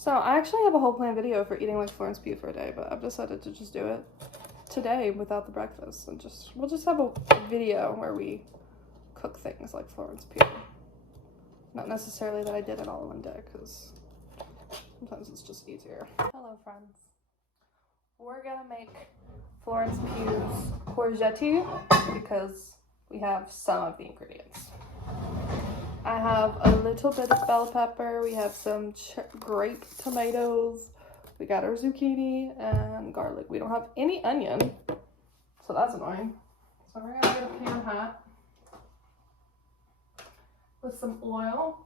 So I actually have a whole planned video for eating like Florence Pugh for a day, but I've decided to just do it today without the breakfast, and we'll just have a video where we cook things like Florence Pugh. Not necessarily that I did it all in one day, because sometimes it's just easier. Hello friends. We're gonna make Florence Pugh's courgette because we have some of the ingredients. I have a little bit of bell pepper, we have some grape tomatoes, we got our zucchini and garlic. We don't have any onion, so that's annoying. So we're gonna get a pan hot with some oil.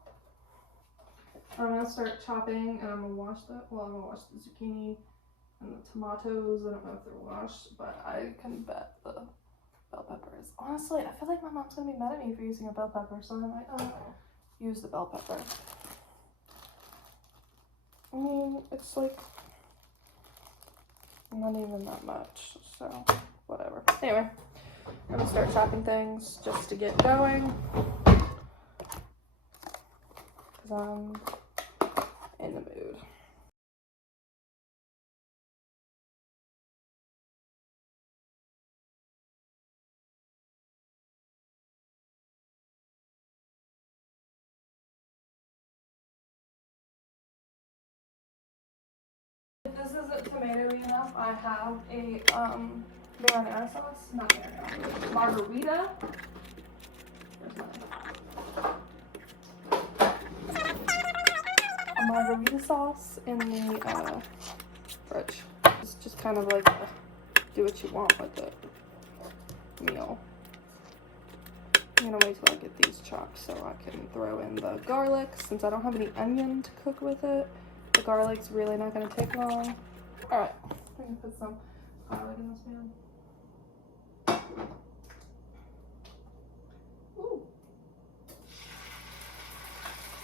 I'm gonna start chopping, and I'm gonna wash the zucchini and the tomatoes. I don't know if they're washed, but I can bet the bell pepper is. Honestly, I feel like my mom's gonna be mad at me for using a bell pepper, so I might use the bell pepper. I mean, it's like not even that much, so whatever. Anyway, I'm gonna start chopping things just to get going, because I'm in the mood. If this isn't tomatoey enough, I have a marinara sauce, not marinara, margarita. Where's mine? A margarita sauce in the fridge. It's just kind of like do what you want with it meal. I'm gonna wait till I get these chopped so I can throw in the garlic. Since I don't have any onion to cook with it, the garlic's really not gonna take long. Alright, I'm gonna put some garlic in this pan. Ooh.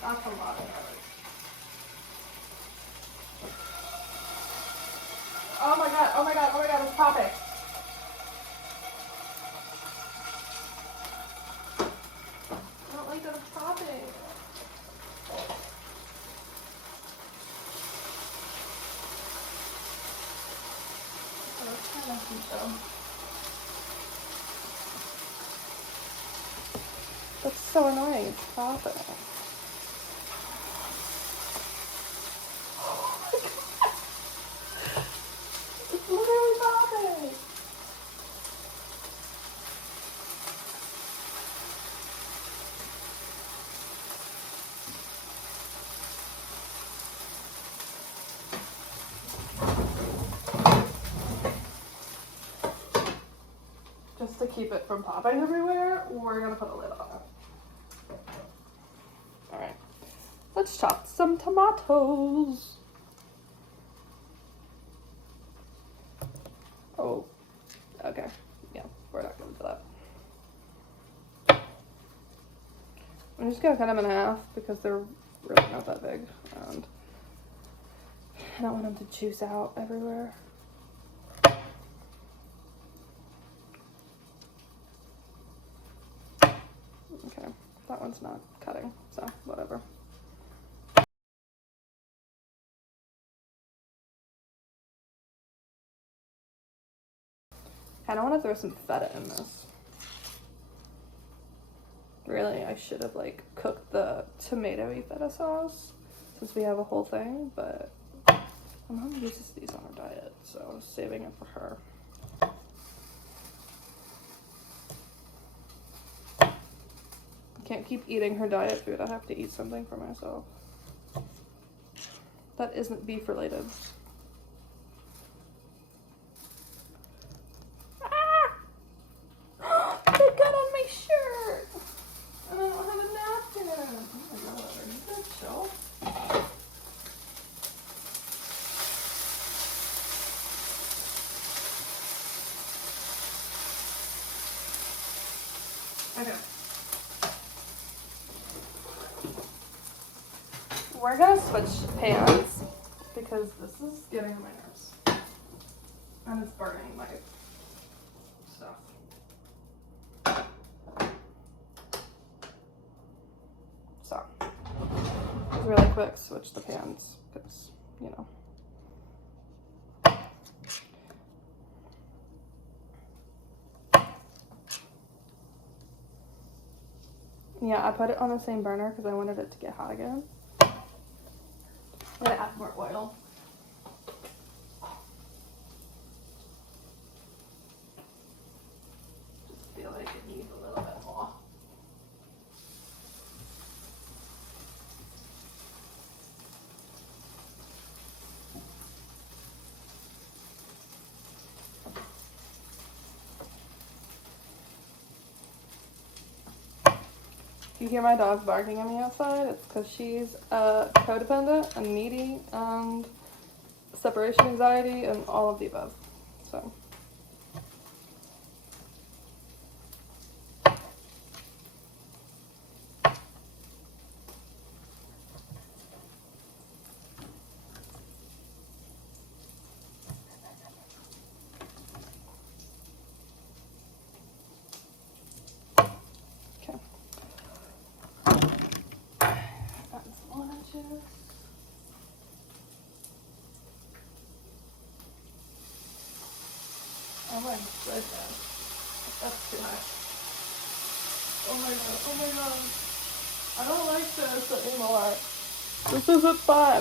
That's a lot of garlic. Oh my god, oh my god, oh my god, it's popping. I don't like that it's popping. Oh, it's kind of cute though. That's so annoying, it's popping. It's literally popping. Just to keep it from popping everywhere, we're gonna put a lid on it. Alright, let's chop some tomatoes. Oh, okay. Yeah, we're not gonna do that. I'm just gonna cut them in half because they're really not that big, and I don't want them to juice out everywhere. Okay, that one's not cutting, so whatever. I don't want to throw some feta in this. Really, I should have like cooked the tomatoey feta sauce since we have a whole thing, but my mom uses these on her diet, so I was saving it for her. I can't keep eating her diet food. I have to eat something for myself. That isn't beef related. They got on my shirt! And I don't have a napkin! Oh my god, are you gonna chill? Okay. We're gonna switch pans because this is getting on my nerves. And it's burning my stuff. So, really quick switch the pans because Yeah, I put it on the same burner because I wanted it to get hot again. I'm gonna add more oil. Just feel like it needs a little bit more. If you hear my dog barking at me outside, it's because she's codependent and needy and separation anxiety and all of the above. So. Oh my goodness. That's too much. Oh my god. Oh my god. I don't like this anymore. This isn't fun.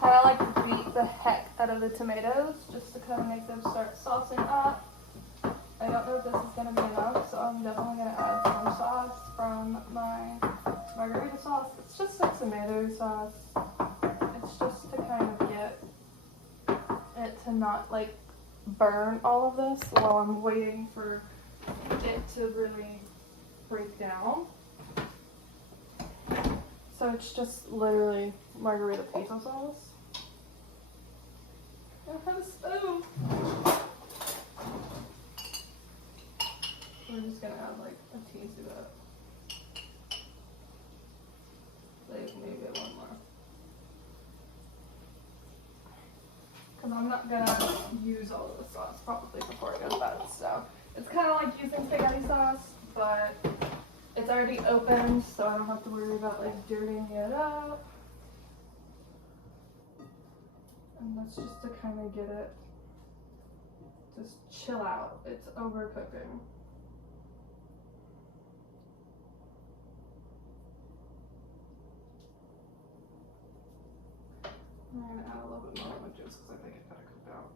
Kinda like to beat the heck out of the tomatoes just to kind of make them start saucing up. I don't know if this is going to be enough, so I'm definitely going to add some sauce from my margarita sauce. It's just a tomato sauce. It's just to kind of get it to not like burn all of this while I'm waiting for it to really break down. So it's just literally margarita pizza sauce. I don't have a spoon. We're just gonna add like a teaspoon of it. Like maybe one more. Because I'm not gonna use all of the sauce probably before it goes bad. So it's kind of like using spaghetti sauce, but it's already opened, so I don't have to worry about like dirtying it up. And that's just to kind of get it, just chill out. It's overcooking. I'm going to add a little bit more lemon juice because I think it better cook out.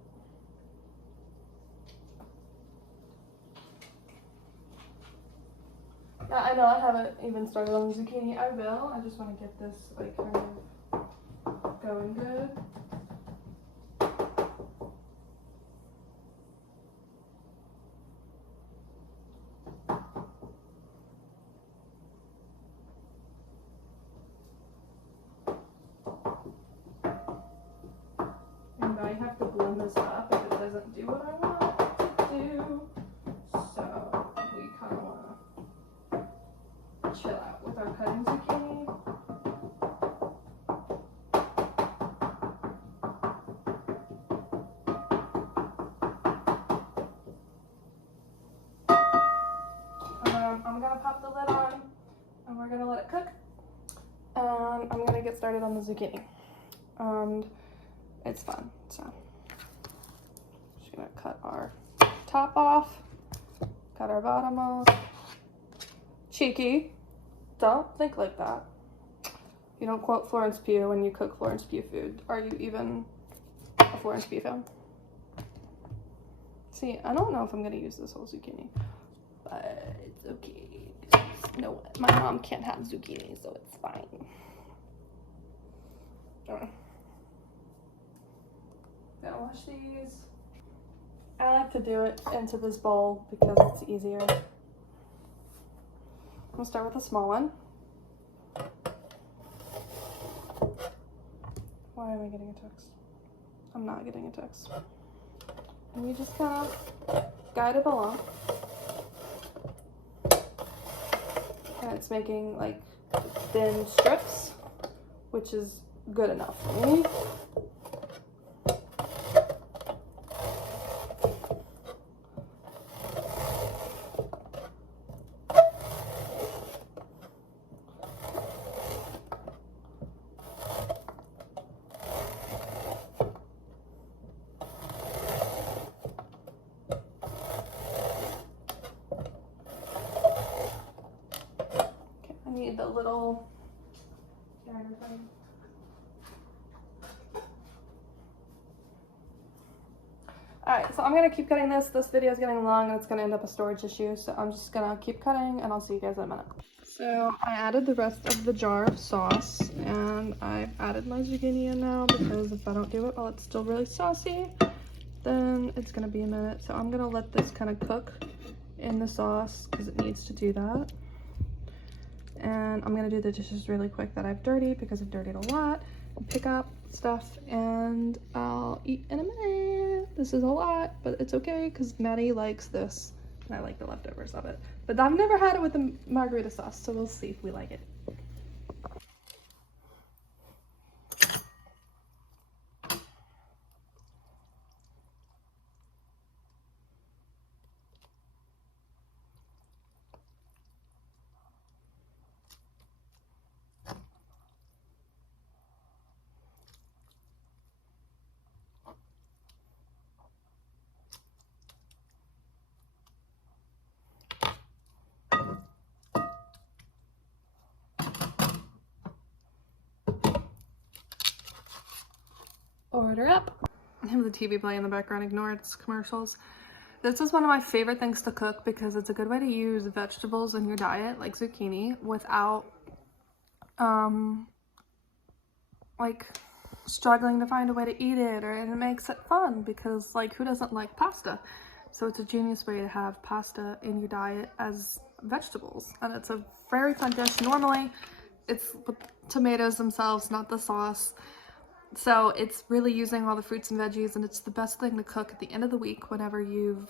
Yeah, I know I haven't even started on the zucchini. I will. I just want to get this like kind of going good. I have to blend this up if it doesn't do what I want it to do. So we kind of want to chill out with our cutting zucchini. I'm going to pop the lid on and we're going to let it cook. And I'm going to get started on the zucchini. And it's fun, so just gonna cut our top off, cut our bottom off. Cheeky, don't think like that. You don't quote Florence Pugh when you cook Florence Pugh food. Are you even a Florence Pugh fan? See, I don't know if I'm gonna use this whole zucchini, but it's okay. No, my mom can't have zucchini, so it's fine. Gonna wash these. I like to do it into this bowl because it's easier. I'm gonna start with a small one. Why am I getting a text? I'm not getting a text. And you just kind of guide it along. And it's making like thin strips, which is good enough for me. the little thing. Alright, so I'm gonna keep cutting this. This video is getting long and it's gonna end up a storage issue, so I'm just gonna keep cutting and I'll see you guys in a minute. So I added the rest of the jar of sauce and I've added my zucchini in now because if I don't do it while it's still really saucy, then it's gonna be a minute. So I'm gonna let this kind of cook in the sauce because it needs to do that. And I'm gonna do the dishes really quick that I've dirtied because I've dirtied a lot. Pick up stuff and I'll eat in a minute. This is a lot, but it's okay because Maddie likes this and I like the leftovers of it. But I've never had it with the margarita sauce, so we'll see if we like it. Order up. I have the TV playing in the background, ignore its commercials. This is one of my favorite things to cook because it's a good way to use vegetables in your diet, like zucchini, without like struggling to find a way to eat it, and it makes it fun because like who doesn't like pasta? So it's a genius way to have pasta in your diet as vegetables, and it's a very fun dish. Normally it's with tomatoes themselves, not the sauce. So it's really using all the fruits and veggies, and it's the best thing to cook at the end of the week whenever you've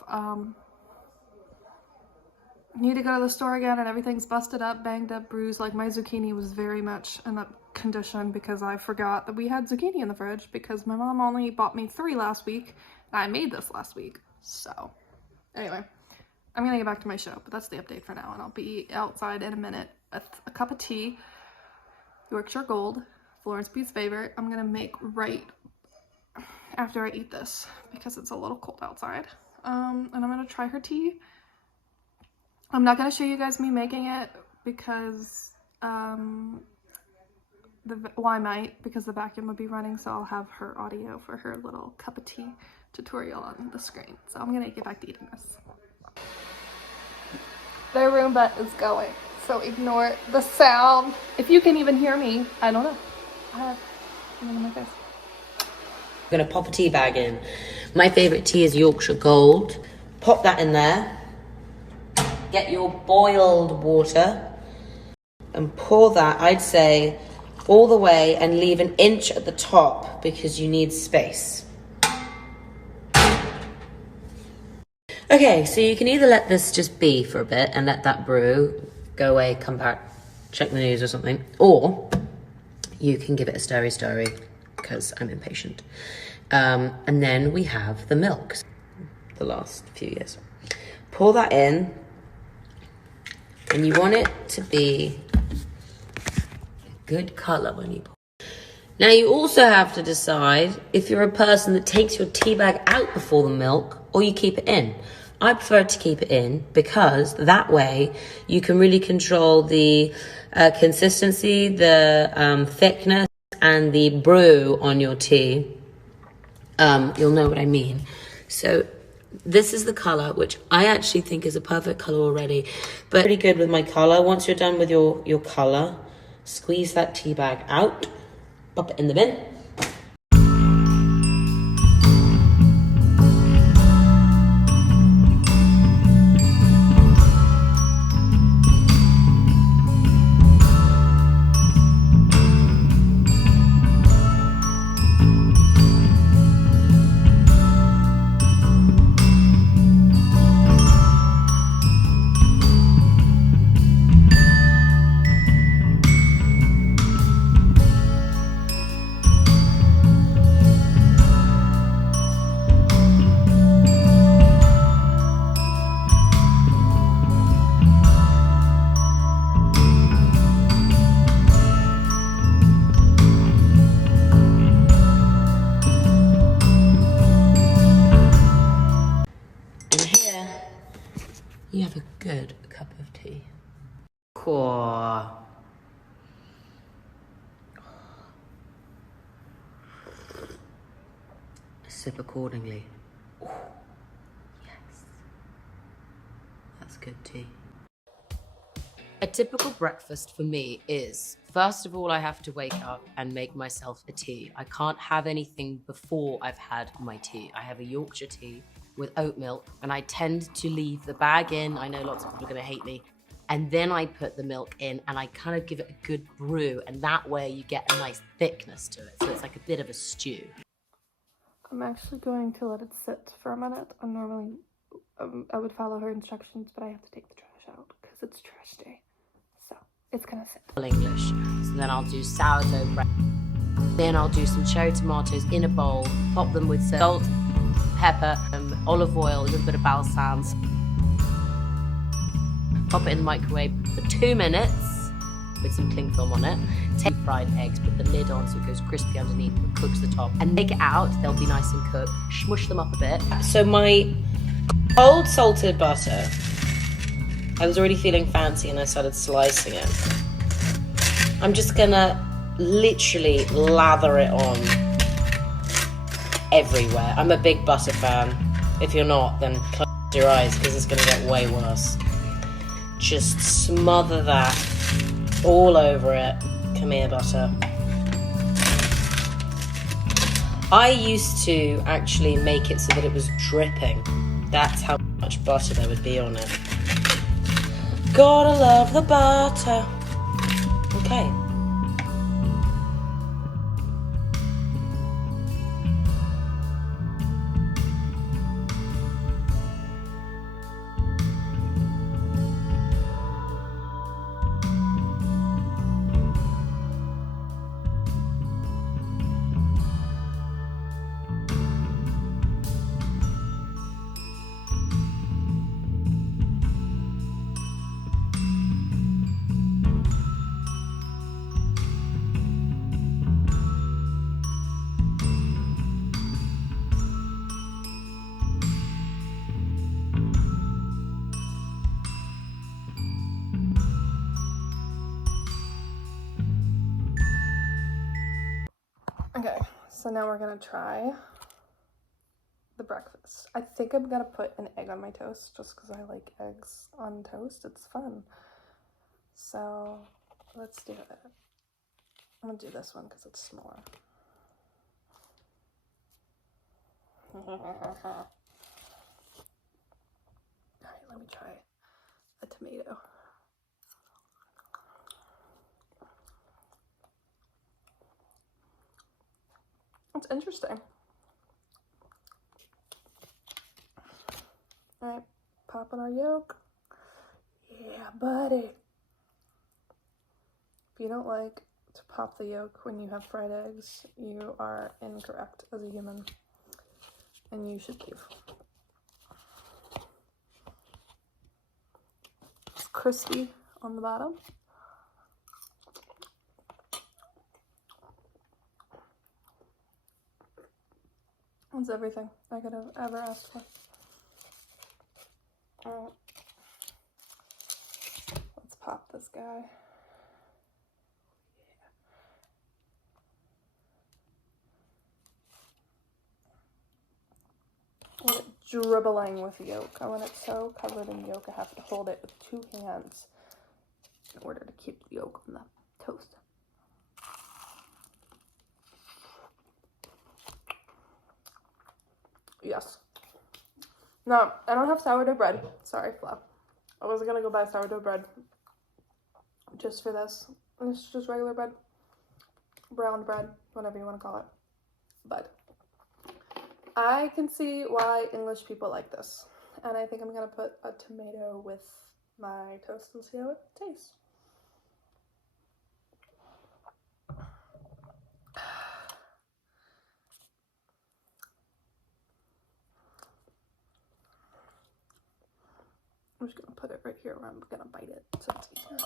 need to go to the store again and everything's busted up, banged up, bruised. Like my zucchini was very much in that condition because I forgot that we had zucchini in the fridge because my mom only bought me 3 last week and I made this last week. So anyway, I'm gonna get back to my show, but that's the update for now, and I'll be outside in a minute with a cup of tea, Yorkshire Gold, Florence Pugh's favorite. I'm gonna make right after I eat this because it's a little cold outside. And I'm gonna try her tea. I'm not gonna show you guys me making it because well, I might, because the vacuum would be running, so I'll have her audio for her little cup of tea tutorial on the screen. So I'm gonna get back to eating this. The Roomba is going, so ignore the sound. If you can even hear me, I don't know. I have something in my face. I'm gonna pop a tea bag in. My favorite tea is Yorkshire Gold. Pop that in there. Get your boiled water and pour that, I'd say, all the way, and leave an inch at the top because you need space. Okay, so you can either let this just be for a bit and let that brew, go away, come back, check the news or something, or you can give it a stirry because I'm impatient. And then we have the milk, the last few years. Pour that in, and you want it to be a good color when you pour. Now you also have to decide if you're a person that takes your tea bag out before the milk or you keep it in. I prefer to keep it in because that way you can really control the consistency, the thickness, and the brew on your tea. You'll know what I mean. So this is the color, which I actually think is a perfect color already, but pretty good with my color. Once you're done with your color, squeeze that tea bag out, pop it in the bin. You have a good cup of tea. Cool. sip accordingly. Ooh, yes. That's good tea. A typical breakfast for me is, first of all, I have to wake up and make myself a tea. I can't have anything before I've had my tea. I have a Yorkshire tea with oat milk, and I tend to leave the bag in. I know lots of people are gonna hate me. And then I put the milk in and I kind of give it a good brew, and that way you get a nice thickness to it. So it's like a bit of a stew. I'm actually going to let it sit for a minute. I'm normally, I would follow her instructions, but I have to take the trash out because it's trash day. So it's gonna sit. English. So then I'll do sourdough bread. Then I'll do some cherry tomatoes in a bowl, pop them with salt, pepper, olive oil, a little bit of balsam. Pop it in the microwave for 2 minutes with some cling film on it. Take fried eggs, put the lid on so it goes crispy underneath and cooks the top. And take it out, they'll be nice and cooked. Smush them up a bit. So my cold salted butter, I was already feeling fancy and I started slicing it. I'm just gonna literally lather it on everywhere. I'm a big butter fan. If you're not, then close your eyes because it's gonna get way worse. Just smother that all over it. Come here, butter. I used to actually make it so that it was dripping. That's how much butter there would be on it. Gotta love the butter. Okay. Okay, so now we're gonna try the breakfast. I think I'm gonna put an egg on my toast just because I like eggs on toast. It's fun. So let's do it. I'm gonna do this one because it's smaller. Alright, let me try a tomato. It's interesting. Alright, popping our yolk. Yeah, buddy. If you don't like to pop the yolk when you have fried eggs, you are incorrect as a human. And you should leave. It's crispy on the bottom. That's everything I could have ever asked for. Alright. Let's pop this guy. I want it dribbling with yolk. I want it so covered in yolk I have to hold it with 2 hands in order to keep the yolk on the toast. Yes. No, I don't have sourdough bread. Sorry, Flo. I was gonna go buy sourdough bread just for this. It's just regular bread. Brown bread, whatever you want to call it. But I can see why English people like this. And I think I'm gonna put a tomato with my toast and see how it tastes. I'm just gonna put it right here where I'm gonna bite it so it's easier.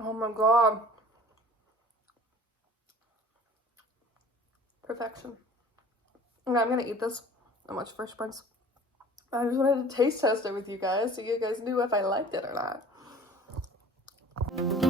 Oh my god. Perfection. Okay, I'm gonna eat this and watch Fresh Prince I just wanted to taste test it with you guys so you guys knew if I liked it or not.